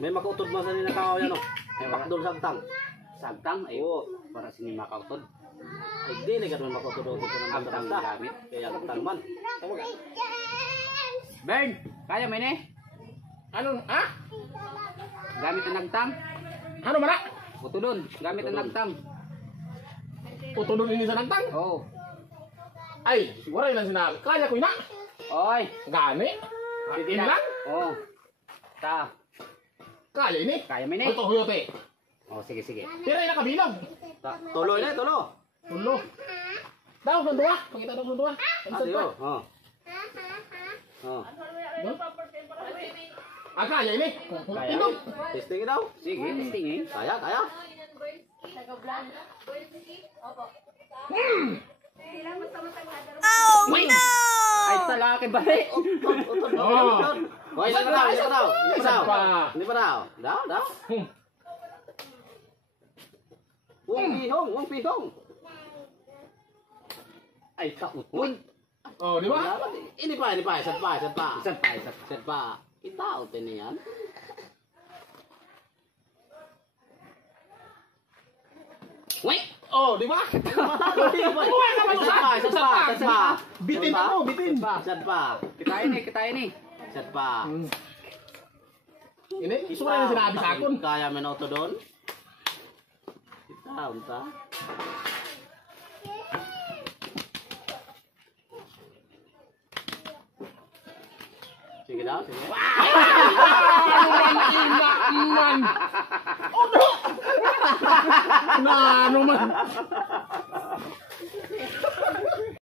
May makutod mo sa ninakaw yan o. May makdol sagtang. Sagtang? Ay, Oo. para sini makautod. Ay, di ka naman makutod sa ng Agtang basta. gamit. Kaya agtang man. Bern, kaya mo ini? Ano? Ah? Gamit ang nagtang? Ano mara? Utudon, gamit ang nagtang. Utulon ini sa nagtang? Oo. Ay, siguro yun ang sinabi. Kaya ko na. Oy. Gani. Sige Ini na. lang. Oo. Ta. Kaya ini. Kaya mo ini? Ito huyote. Oh, sige, sige. Tira na kabilang. Tuloy na, tulo. Tulo. Daw, sundua. Pakita daw sundua. Adi o. Oh. Oh. Ah, kaya ini. Kaya. Tindog. Testing daw. Sige, testing eh. Kaya, kaya. Wait. Ay, talaki balik. Utod, Oh. utod. Oh, isa pa daw, isa pa daw. Isa pa Isa daw. pa. Hindi pa daw. Daw, daw. Wong pihong. Ay, kautod. Oh, di ba? Ini pa, isa pa. Isa pa, isa pa. Isa pa. Itao tiniyan. Wait! Oh, di ba? Isa pa. Bitin ako, bitin. Isa pa. Kita ini. Isa pa. Ini, sumara yung sinabi sa akon. Kaya menoto doon. Kita, unta. Sige daw, sige. Man! Oh, no! Na, ano man?